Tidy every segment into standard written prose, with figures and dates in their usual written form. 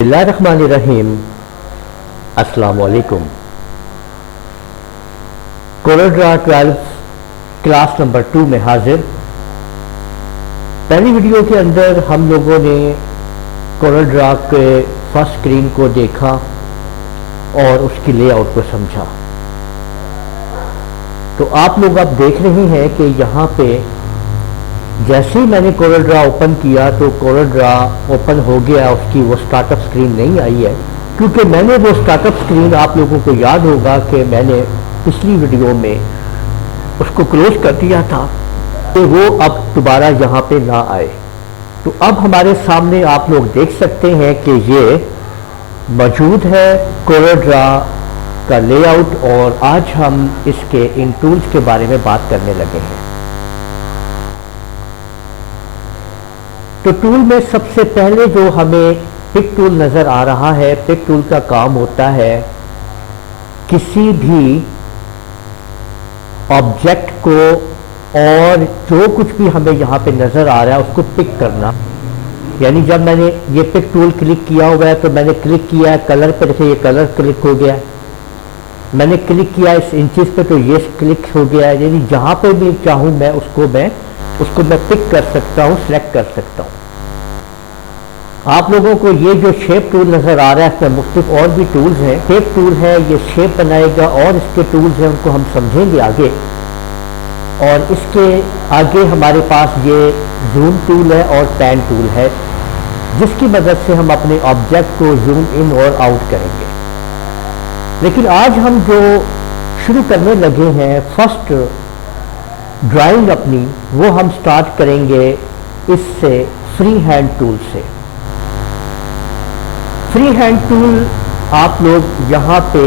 बिस्मिल्लाहिर्रहमानिर्रहीम। अस्सलाम वालेकुम। कोरलड्रा 12 क्लास नंबर 2 में हाजिर। पहली वीडियो के अंदर हम लोगों ने कोरलड्रा के फर्स्ट स्क्रीन को देखा और उसकी लेआउट को समझा। तो आप लोग अब देख रहे हैं कि यहाँ पे जैसे ही मैंने कोरलड्रा ओपन किया तो कोरलड्रा ओपन हो गया, उसकी वो स्टार्टअप स्क्रीन नहीं आई है, क्योंकि मैंने वो स्टार्टअप स्क्रीन, आप लोगों को याद होगा कि मैंने पिछली वीडियो में उसको क्लोज कर दिया था कि वो अब दोबारा यहाँ पे ना आए। तो अब हमारे सामने आप लोग देख सकते हैं कि ये मौजूद है कोरलड्रा का लेआउट, और आज हम इसके इन टूल्स के बारे में बात करने लगे हैं। तो टूल में सबसे पहले जो हमें पिक टूल नज़र आ रहा है, पिक टूल का काम होता है किसी भी ऑब्जेक्ट को और जो कुछ भी हमें यहाँ पे नज़र आ रहा है उसको पिक करना। यानी जब मैंने ये पिक टूल क्लिक किया हुआ है तो मैंने क्लिक किया है कलर पे, देखिए ये कलर क्लिक हो गया। मैंने क्लिक किया इस इंचेस पे तो ये क्लिक हो गया। यानी जहाँ पे भी चाहूँ मैं उसको मैं पिक कर सकता हूँ, सिलेक्ट कर सकता हूँ। आप लोगों को ये जो शेप टूल नज़र आ रहा है, इसमें मुख्तलिफ और भी टूल्स हैं। शेप टूल है, ये शेप बनाएगा, और इसके टूल्स हैं उनको हम समझेंगे आगे। और इसके आगे हमारे पास ये जूम टूल है और पैन टूल है, जिसकी मदद से हम अपने ऑब्जेक्ट को जूम इन और आउट करेंगे। लेकिन आज हम जो शुरू करने लगे हैं फर्स्ट ड्राइंग अपनी, वो हम स्टार्ट करेंगे इससे फ्री हैंड टूल से। फ्री हैंड टूल आप लोग यहाँ पे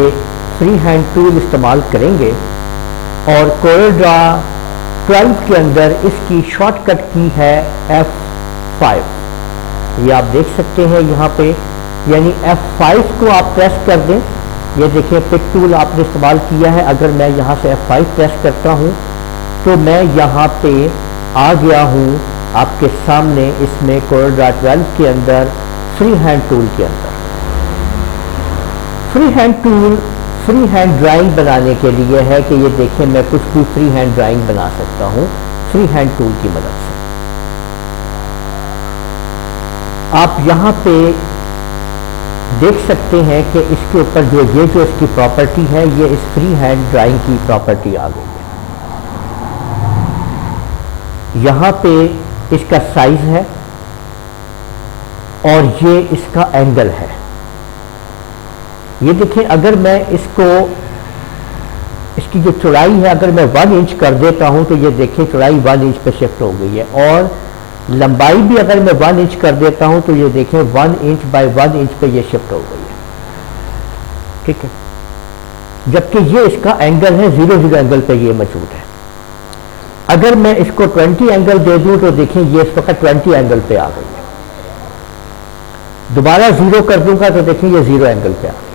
फ्री हैंड टूल इस्तेमाल करेंगे, और कोरलड्रा 12 के अंदर इसकी शॉर्टकट की है F5। ये आप देख सकते हैं यहाँ पे, यानी F5 को आप प्रेस कर दें। ये देखिए पिक टूल आपने इस्तेमाल किया है। अगर मैं यहाँ से F5 प्रेस करता हूँ तो मैं यहाँ पे आ गया हूँ आपके सामने, इसमें कोरलड्रा 12 के अंदर फ्री हैंड टूल के अंदर। Free hand tool free hand drawing बनाने के लिए है कि ये देखें मैं कुछ भी फ्री हैंड ड्राइंग बना सकता हूँ फ्री हैंड टूल की मदद से। आप यहाँ पे देख सकते हैं कि इसके ऊपर जो इसकी प्रॉपर्टी है, ये इस फ्री हैंड ड्राइंग की प्रॉपर्टी आ गई है। यहाँ पे इसका साइज है और ये इसका एंगल है। ये देखिए अगर मैं इसकी जो चौड़ाई है, अगर मैं 1 इंच कर देता हूँ तो ये देखिए चौड़ाई 1 इंच पे शिफ्ट हो गई है, और लंबाई भी अगर मैं 1 इंच कर देता हूँ तो ये देखें 1 इंच बाय 1 इंच पे ये शिफ्ट हो गई है। ठीक है, जबकि ये इसका एंगल है 0 एंगल पे ये मौजूद है। अगर मैं इसको 20 एंगल दे दूं तो देखें ये इस वक्त 20 एंगल पे आ गई है। दोबारा 0 कर दूंगा तो देखें ये 0 एंगल पे आ गया।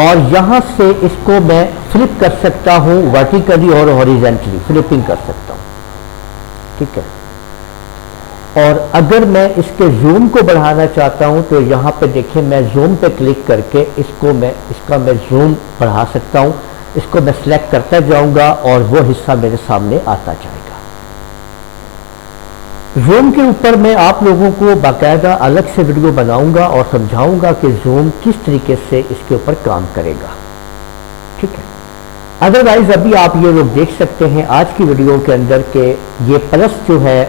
और यहां से इसको मैं फ्लिप कर सकता हूं वर्टिकली और हॉरिजॉन्टली, फ्लिपिंग कर सकता हूं। ठीक है, और अगर मैं इसके जूम को बढ़ाना चाहता हूं तो यहां पे देखें मैं जूम पे क्लिक करके इसका मैं जूम बढ़ा सकता हूं। इसको मैं सिलेक्ट करता जाऊंगा और वो हिस्सा मेरे सामने आता जाएगा। जूम के ऊपर मैं आप लोगों को बाकायदा अलग से वीडियो बनाऊंगा और समझाऊंगा कि जूम किस तरीके से इसके ऊपर काम करेगा। ठीक है, अदरवाइज अभी आप ये लोग देख सकते हैं आज की वीडियो के अंदर के ये प्लस जो है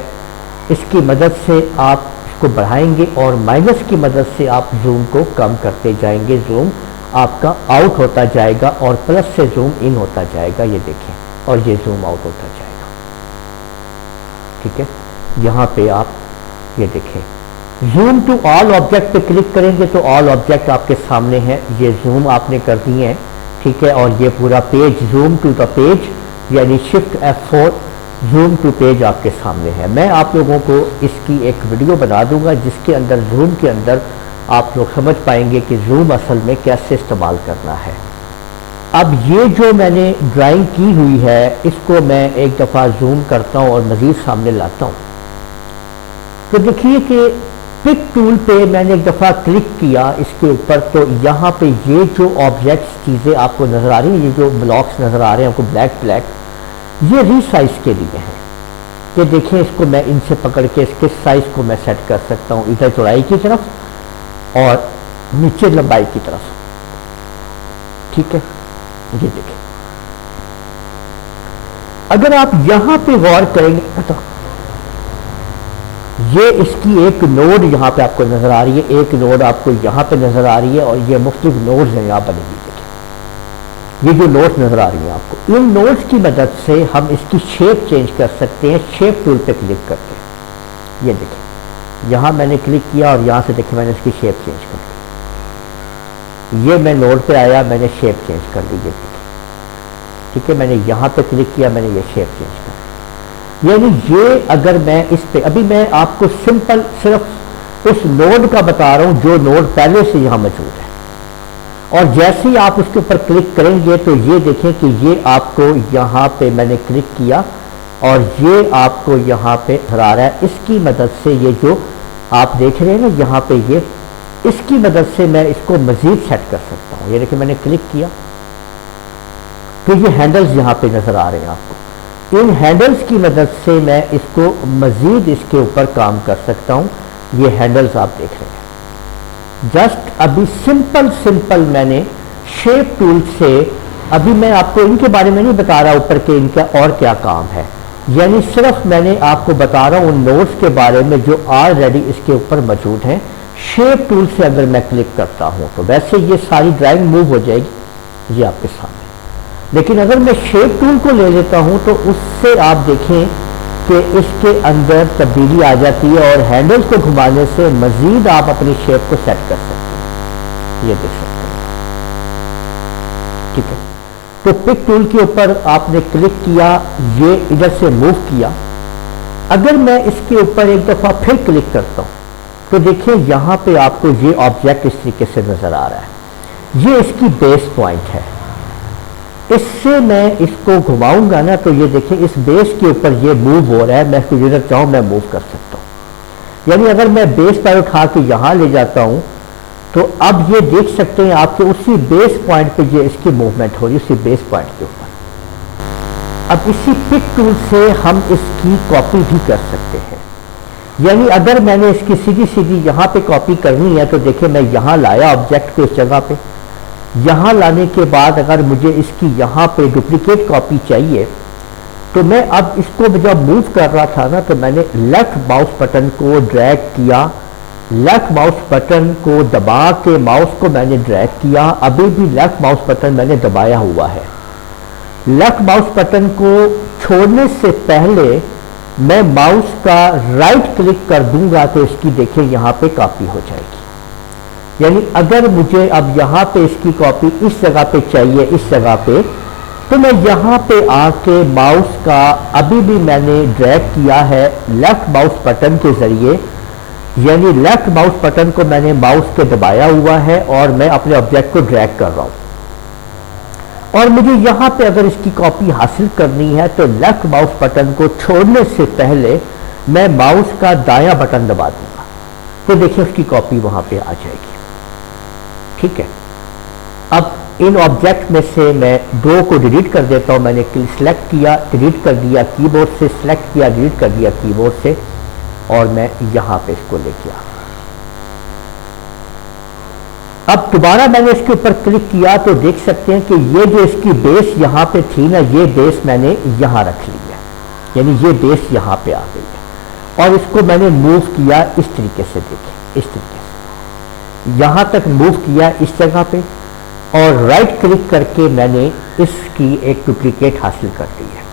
इसकी मदद से आप इसको बढ़ाएंगे और माइनस की मदद से आप जूम को कम करते जाएंगे। जूम आपका आउट होता जाएगा और प्लस से जूम इन होता जाएगा, ये देखें, और ये जूम आउट होता जाएगा। ठीक है, यहाँ पे आप ये देखें जूम टू ऑल ऑब्जेक्ट पे क्लिक करेंगे तो ऑल ऑब्जेक्ट आपके सामने है, ये जूम आपने कर दिए हैं। ठीक है, और ये पूरा page zoom to the page, यानी shift F4 zoom to page आपके सामने है। मैं आप लोगों को इसकी एक वीडियो बना दूंगा जिसके अंदर जूम के अंदर आप लोग समझ पाएंगे कि जूम असल में कैसे इस्तेमाल करना है। अब ये जो मैंने ड्राइंग की हुई है इसको मैं एक दफ़ा जूम करता हूँ और मज़ीद सामने लाता हूँ तो देखिए कि पिक टूल पे मैंने एक दफ़ा क्लिक किया इसके ऊपर, तो यहाँ पे ये जो ऑब्जेक्ट्स चीज़ें आपको नज़र आ रही हैं, ये जो ब्लॉक्स नज़र आ रहे हैं आपको ब्लैक ब्लैक, ये रीसाइज के लिए हैं कि देखें इसको मैं इनसे पकड़ के इसके साइज को मैं सेट कर सकता हूँ इधर चौड़ाई की तरफ और नीचे लंबाई की तरफ। ठीक है, ये देखें। अगर आप यहां पे गौर करेंगे तो ये इसकी एक नोड यहां पे आपको नजर आ रही है, एक नोड आपको यहां पे नजर आ रही है और ये मुख्तलिफ नोड्स हैं यहां बनेगी। देखिए ये जो नोड्स नजर आ रही हैं आपको, इन नोड्स की मदद से हम इसकी शेप चेंज कर सकते हैं शेप टूल पे क्लिक करके। ये देखिए यहां मैंने क्लिक किया और यहां से देखिए मैंने इसकी शेप चेंज कर ली। ये मैं नोड पे आया, मैंने शेप चेंज कर ली। ये देखिए, ठीक है, मैंने यहां पे क्लिक किया, मैंने ये शेप चेंज कर ली। यानी ये अगर मैं इस पे, अभी मैं आपको सिंपल सिर्फ उस नोड का बता रहा हूं जो नोड पहले से यहां मौजूद है, और जैसे ही आप उसके ऊपर क्लिक करेंगे तो ये देखें कि ये आपको यहां पे मैंने क्लिक किया और ये आपको यहां पे हरा रहा है। इसकी मदद से ये जो आप देख रहे हैं ना यहां पे, ये इसकी मदद से मैं इसको मजीद सेट कर सकता हूं। ये देखिए मैंने क्लिक किया तो ये हैंडल्स यहां पे नजर आ रहे हैं आपको। इन हैंडल्स की मदद से मैं इसको मजीद इसके ऊपर काम कर सकता हूं। ये हैंडल्स आप देख रहे हैं। जस्ट अभी सिंपल मैंने शेप टूल से, अभी मैं आपको इनके बारे में नहीं बता रहा ऊपर के इनका और क्या काम है, यानी सिर्फ मैंने आपको बता रहा हूं उन नोड्स के बारे में जो ऑलरेडी इसके ऊपर मौजूद हैं। शेप टूल से अगर मैं क्लिक करता हूं तो वैसे ये सारी ड्राइंग मूव हो जाएगी ये आपके सामने, लेकिन अगर मैं शेप टूल को ले लेता हूं तो उससे आप देखें कि इसके अंदर तब्दीली आ जाती है और हैंडल्स को घुमाने से मजीद आप अपनी शेप को सेट कर सकते हैं। ये देख सकते हैं, ठीक है। तो पिक टूल के ऊपर आपने क्लिक किया, ये इधर से मूव किया। अगर मैं इसके ऊपर एक दफा फिर क्लिक करता हूं तो देखिए यहां पे आपको ये ऑब्जेक्ट इस तरीके से नजर आ रहा है। ये इसकी बेस पॉइंट है। इससे मैं इसको घुमाऊंगा ना तो ये देखिए इस बेस के ऊपर ये मूव हो रहा है। मैं इसको जिधर चाहूं मैं मूव कर सकता हूं। यानी अगर मैं बेस पर उठा के यहां ले जाता हूं तो अब ये देख सकते हैं आपके उसी बेस पॉइंट पे ये इसकी मूवमेंट हो रही है, उसी बेस पॉइंट के ऊपर। अब इसी पिक टूल से हम इसकी कॉपी भी कर सकते हैं। यानी अगर मैंने इसकी सीधी यहां पे कॉपी करनी है तो देखिए मैं यहां लाया ऑब्जेक्ट को इस जगह पे। यहां लाने के बाद अगर मुझे इसकी यहां पे डुप्लीकेट कॉपी चाहिए तो मैं अब इसको जब मूव कर रहा था ना तो मैंने लेफ्ट माउस बटन को ड्रैग किया, लेफ्ट माउस बटन को दबा के माउस को मैंने ड्रैग किया। अभी भी लेफ्ट माउस बटन मैंने दबाया हुआ है। लेफ्ट माउस बटन को छोड़ने से पहले मैं माउस का राइट क्लिक कर दूंगा तो इसकी देखिए यहां पे कॉपी हो जाएगी। यानी अगर मुझे अब यहां पे इसकी कॉपी इस जगह पे चाहिए, इस जगह पे, तो मैं यहां पे आके माउस का अभी भी मैंने ड्रैग किया है लेफ्ट माउस बटन के जरिए, यानी लेफ्ट माउस बटन को मैंने माउस के दबाया हुआ है और मैं अपने ऑब्जेक्ट को ड्रैग कर रहा हूं। और मुझे यहां पे अगर इसकी कॉपी हासिल करनी है तो लेफ्ट माउस बटन को छोड़ने से पहले मैं माउस का दायां बटन दबा दूंगा तो देखिए उसकी कॉपी वहां पे आ जाएगी। ठीक है, अब इन ऑब्जेक्ट में से मैं दो को डिलीट कर देता हूं। मैंने सिलेक्ट किया, डिलीट कर दिया कीबोर्ड से, सिलेक्ट किया, डिलीट कर दिया कीबोर्ड से, और मैं यहां पे इसको लेके आ। अब दोबारा मैंने इसके ऊपर क्लिक किया तो देख सकते हैं कि ये जो इसकी बेस यहां पे थी ना, ये बेस मैंने यहां रख ली है, यानी ये बेस यहां पे आ गई है। और इसको मैंने मूव किया इस तरीके से, देखें इस तरीके से यहां तक मूव किया इस जगह पे, और राइट क्लिक करके मैंने इसकी एक डुप्लीकेट हासिल कर दी है।